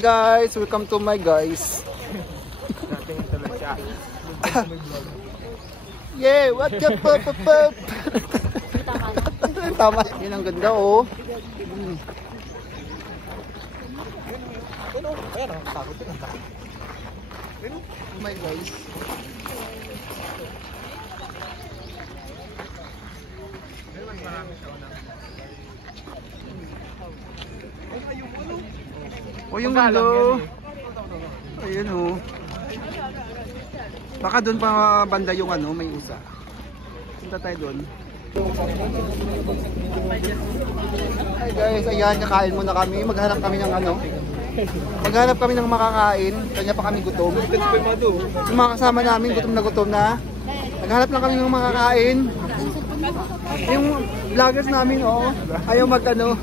guys, welcome to my guys. Yeah, what the pop. Tama. Yan ang ganda oh. Oh my guys. Oh, yung ganda. Ayun oh. Baka doon pa banda yung ano, may usa. Punta tayo doon. Hi guys, ayan, kakain muna kami. Maghanap kami ng ano. Maghanap kami ng makakain. Kanya pa kami gutom. Yung mga kasama namin, gutom na. Naghanap lang kami ng makakain. Yung vloggers namin, oh, ayaw mag-ano.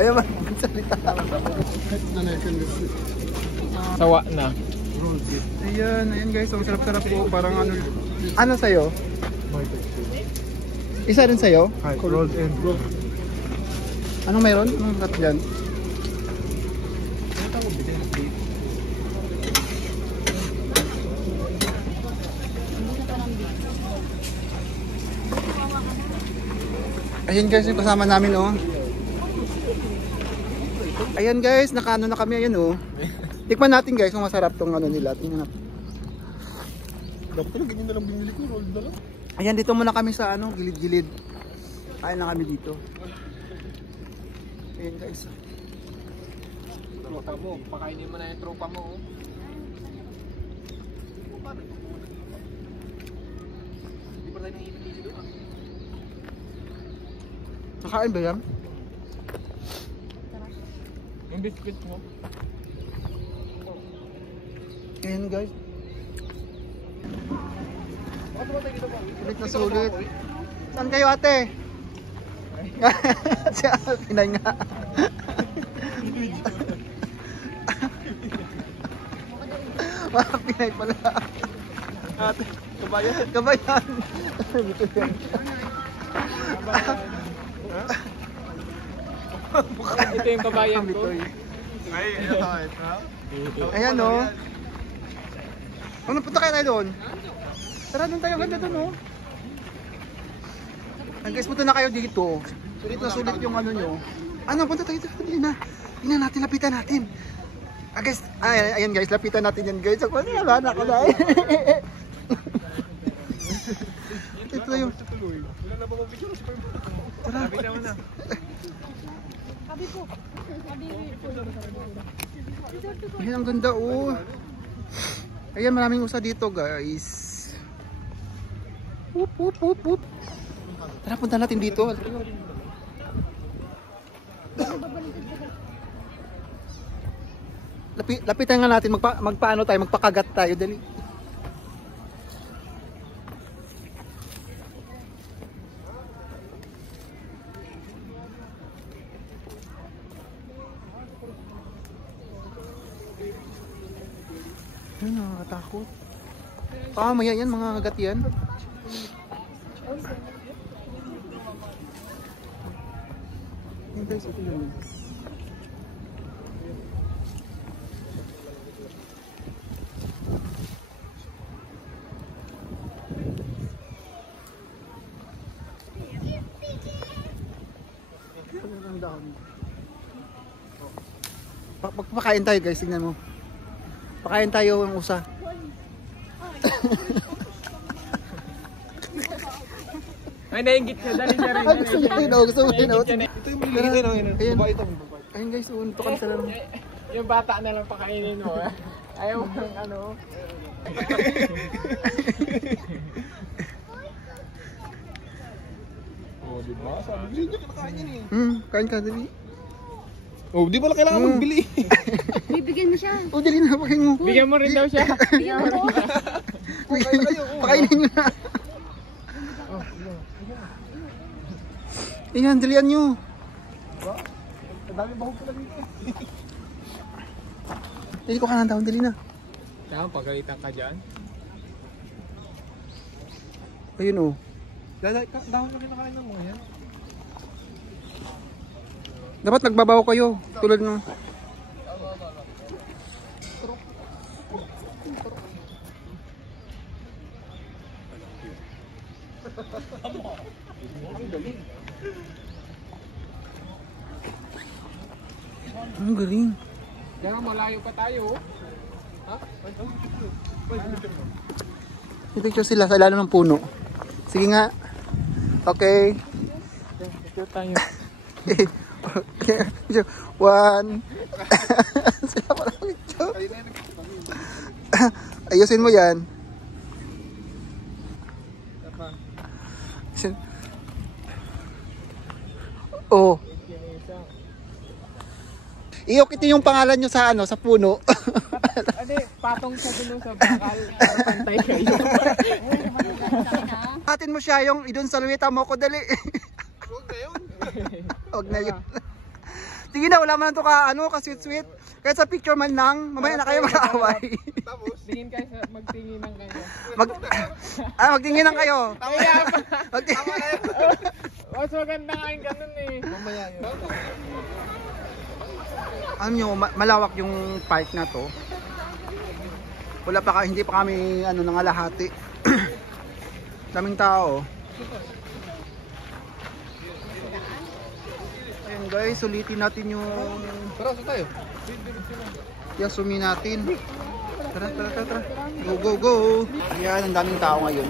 Ayaw mag-salita. Sawa na. Ayan guys, ang sarap-sarap po. Parang ano sa'yo? Isa rin sa'yo? Rolled and rolled. Anong mayroon? Anong sarap dyan? Ayan guys, yung kasama namin oh. Ayan guys, nakaano na kami, ayan oh. Tikman natin guys kung masarap tong ano nila. Tingnan natin. Dapat talaga ganyan na lang binili ko, rolled na lang. Ayan, dito muna kami sa ano, gilid-gilid. Kain na kami dito. Ayan guys. Tropa mo, pakainin mo na yung tropa mo. Hindi pa tayo nangibig doon. Nakain ba yan? Yung biscuit mo. Ayan guys. Sulit na sulit. Saan kayo ate? Siya, Pinay nga. Mga Pinay pala. Ate, kabayan. Kabayan. Ito yung kabayan ko. Ay, ayan o. Ano, punta kayo tayo doon? Tara doon tayo, ganda doon o. Guys, punta na kayo dito. Sulit na sulit yung ano nyo. Ano, punta tayo dito. Tingnan natin, lapitan natin. Guys, ayan guys, lapitan natin yan guys. Ako na, wala ko na. Ito yung... Wala na ba mong video? Tara. Lapitan mo na. Ayan, ang ganda oh. Ayan, maraming usa dito guys. Whoop. Tara, punta natin dito. Lapitan nga natin, magpaano tayo, magpakagat tayo, dali. Ay, nakakatakot. Maya yan, mga agat yan. Hey guys, ito yun. Pakain tayo guys, tingnan mo. Pakain tayo ng usa. Ay, nainggit siya. Dali niya rin. Gusto mo yun. Ito yung maliliit. Ayun guys, unto ka sa lang. Yung bata na lang pakainin mo. Ayaw mo ng ano. Oh, diba? Sabi ko niya, kinakain yan eh. Kain ka, dali. Oh, di pala kailangan magbili. Bibigyan mo siya. Oh, dali na, pakain mo. Bigyan mo rin daw siya. Bigyan mo. Pakainin nyo na. Ingan, dalian nyo. Ang dami bahog pala dito. Dali ko ka ng taon, dali na. Kaya pagalitan ka dyan. Ayun oh. Dahon na kinakain ng mga yan. Dapat nagbabaw kayo. Tulad ng... Ang galing. Diyan malayo pa tayo. Ha? I-picture sila sa ilalim ng puno. Sige nga. Okay. Picture tayo. Okay. One. Sila pala picture. Ayusin mo yan. Oh. Iyok, ito yung pangalan nyo sa ano, sa puno. Ade, patong sa dulo sa bakal. Para pantay kayo. Hatin mo siya yung idun sa luwita mo ko dali. Huwag na yun. Huwag na yun. Sige na, wala man ito ka, ano, ka sweet-sweet. Kahit sa picture man lang, mamaya na kayo mag-aaway. Tapos, tingin kayo sa magtinginan kayo. Magtinginan kayo. Kaya pa. Tama na yun. Mas maganda nga yung ganun eh. Mamaya yun. Alam nyo, malawak yung park na to. Wala pa, hindi pa kami ano, nangalahati. Daming tao. Ayun guys, sulitin natin yung... Tara, saan tayo? Yung sumi natin. Tara, tara, tara, tara. Go, go, go. Ayan, ang daming tao ngayon.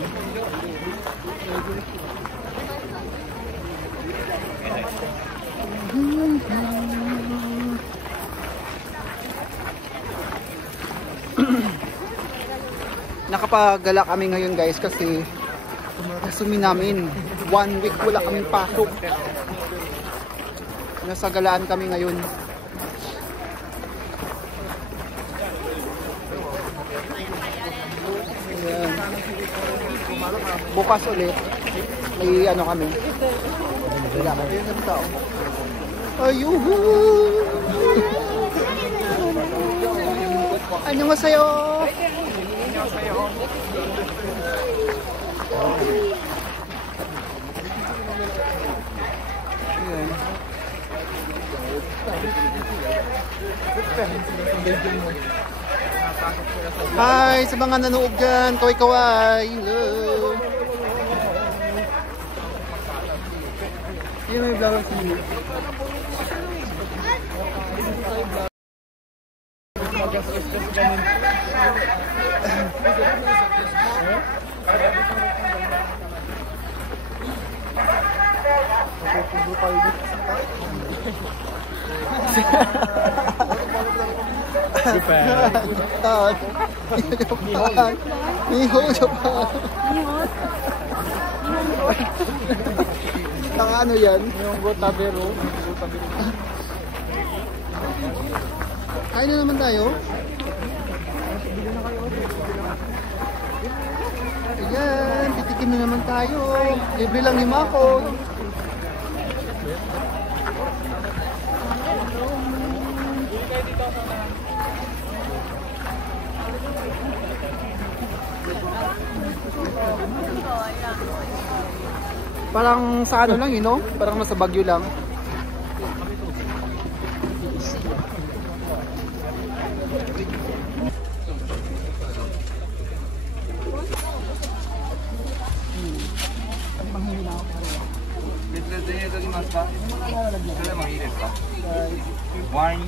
Nakapagala kami ngayon guys kasi sumi namin 1 week wala kaming pasok. Nasa galaan kami ngayon. Ayan. Bukas ulit may ano kami. Ayun ang tao. Ayuhu! 안녕하세요. Hi sa mga nanood dyan, kaway-kaway. Hello. Yun may vlog ako. Japan. Niho Japan. Ang ano yan? Yung gotabero. Kain na naman tayo. Ayan, titikim na naman tayo. Libre lang ni Mako. Parang sa ano lang yun, no? Parang nasa Baguio lang. Wine.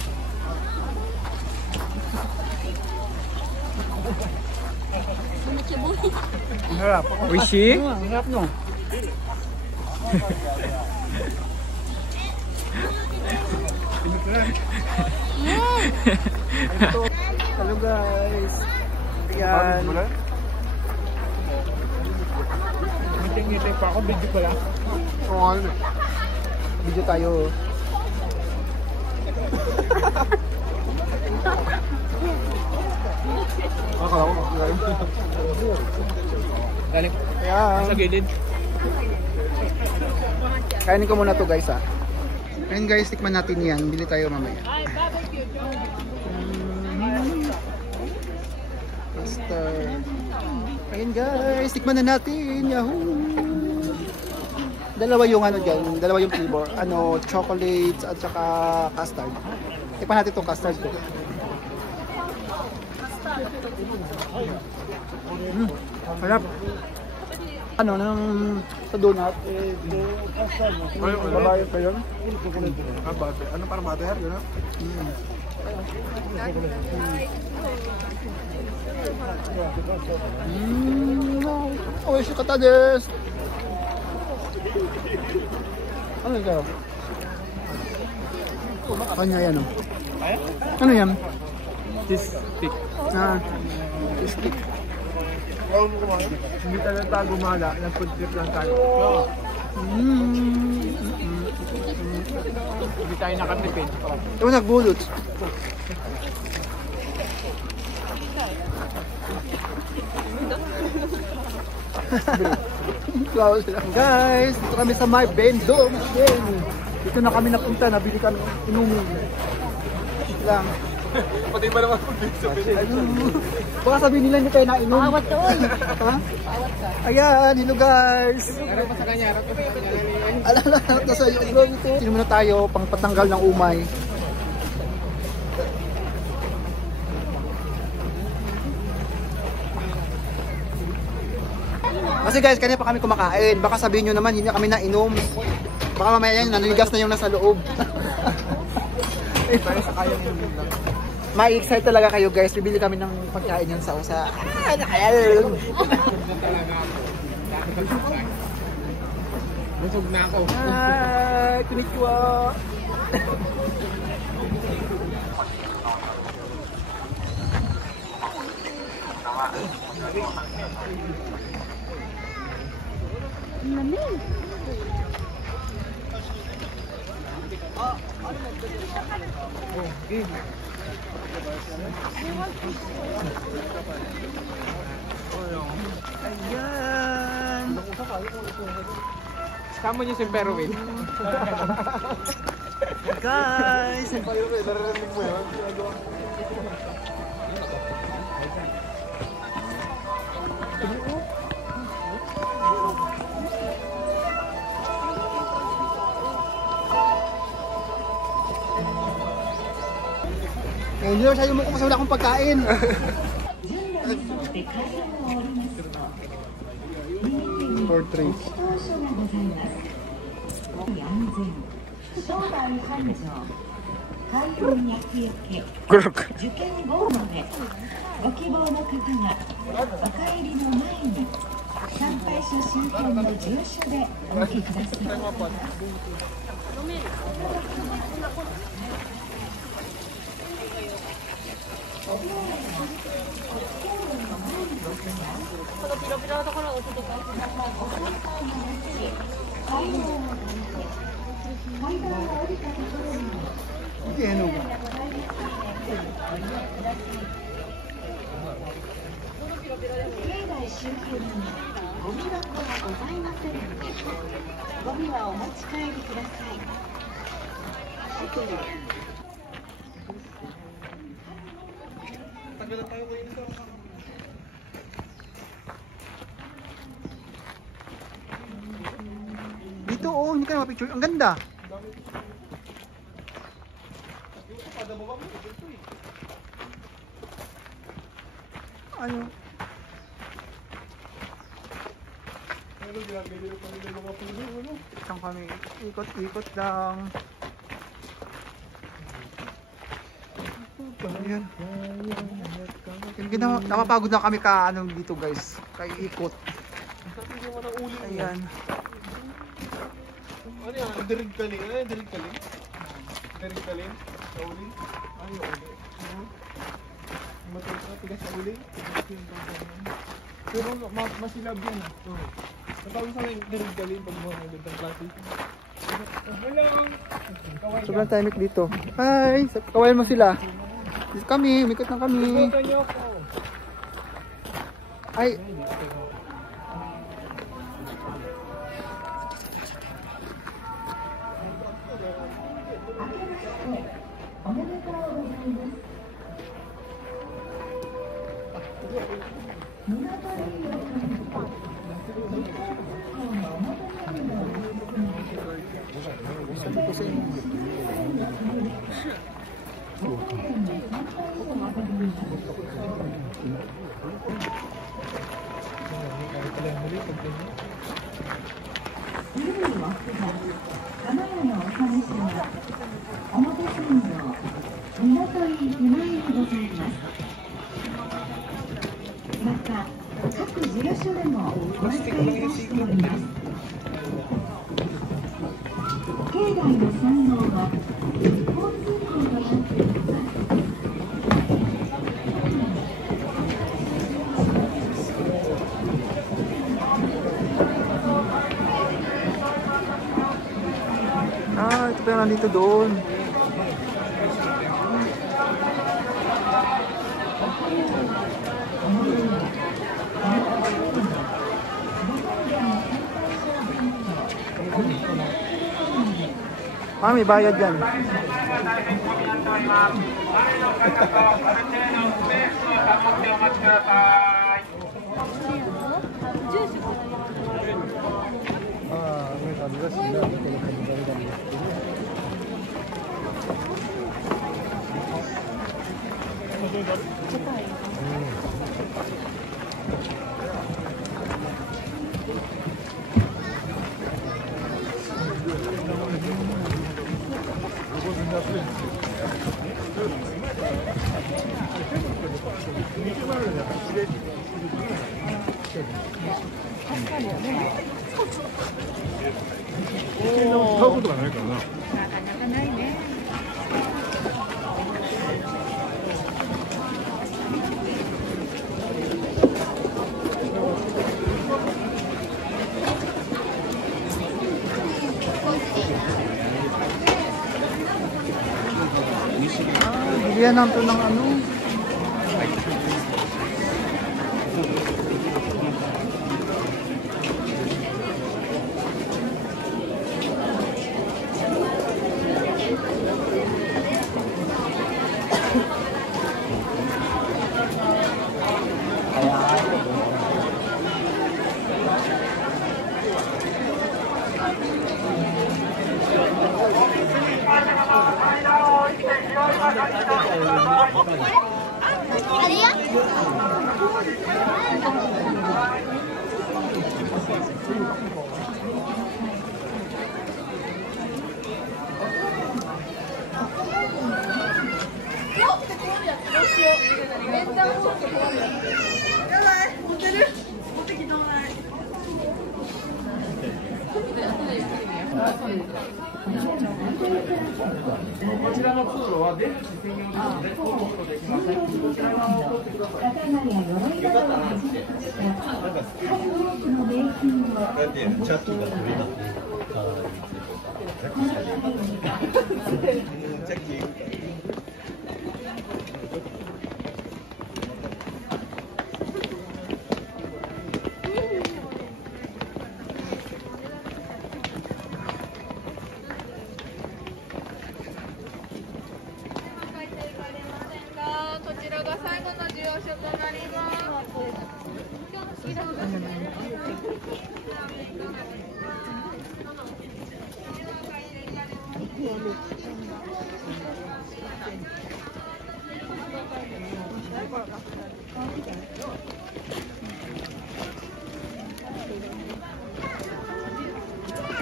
Ang harap. Wishi? Ang harap no. Hello guys. Ayan. Ngiting-ngiting pa ako, video pa lang. Oo, video tayo. Akala ko Galing ayan. sa gilid. Kainin ko muna to guys ha. Ayun guys, tikman natin yan. Bili tayo mamaya. Custard. Ayun guys, tikman na natin. Yahoo! Dalawa yung ano dyan, dalawa yung flavor. Ano, chocolates at saka custard. Tikman natin itong custard ko. Harap. Ano, nang sa donut? Babayad pa yun? Ano para butter? Gano'n? Oy, si kata des. Ano ito? Kanya yan, oh. Ano yan? Cheese stick. Stick. Hindi talaga tayo gumala. Nag-food trip lang tayo. Hindi tayo nakatipid. Ito nagbulot. Guys, dito kami sa my bendo machine. Dito na kami napunta, nabili kami inumin. Lang. Pati ba naman food Baka sabihin nila hindi kayo nainom. Awat ka, oy. Ha? Ayan, hello guys. Harap pa sa kanya, harap pa sa kanya. Alala, ito sa iyo. Sino muna tayo pang patanggal ng umay. Kasi guys, kanina pa kami kumakain. Baka sabihin nyo naman, hindi kami nainom. Baka mamaya yan, naniligas na yung nasa loob. Tayo sa kaya nyo lang. Ma-excite talaga kayo guys. Bibili kami ng pagkain yan sa usa. Busog na ako. Konnichiwa. Lamig. Ayan. Kasama niyo si Perwin. Guys. Narinig mo yun? Hindi na siya yung mukha kasi wala akong pagkain. For three. Kurok. Ano ba? Dito oh, hindi ka na mapicture. Ang ganda. Ano? Saan kami? Ikot-ikot lang. Ayan. Napapagod na kami ka ano dito guys. Kay ikot. Ayan. Ano yan? Dirig kaling? Ano yan? Dirig kaling? Dirig kaling? Sa uling? Ay, uling. Matuloy na, tigas sa uling. Pero masilab yan. Natawag sa akin, dirig kaling pag mga nagandang klase. Hello! Sobrang tahimik dito. Hi! Kawain mo sila. Dito kami, umikot na kami. Ito nyo ako. Ay! Sabi ko sa inyo. Ito pa yung nandito doon. May bayad yan. Bilihan lang ito ng ano.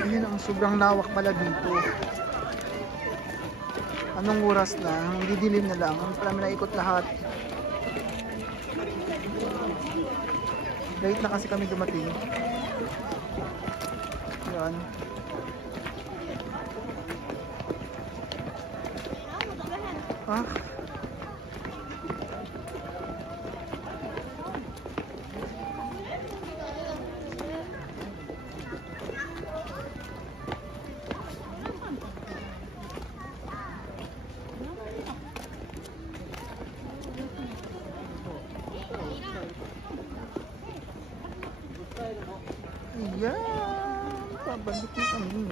Ayun, ang sobrang lawak pala dito. Anong oras na? Hindi dilim na lang. Ang pala naikot lahat. Late na kasi kami dumating. Yan. Ah. Ayan, pabalik na kami.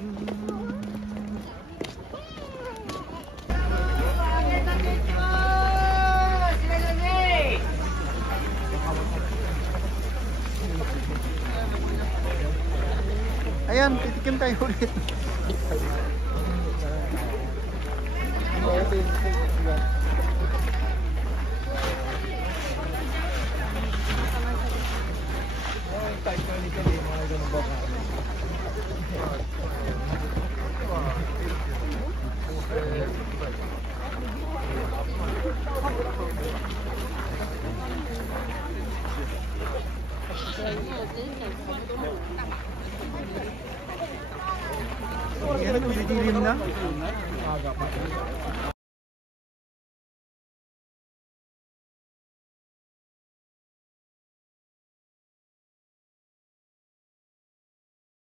Ayan, titikim tayo ulit. Madilim na.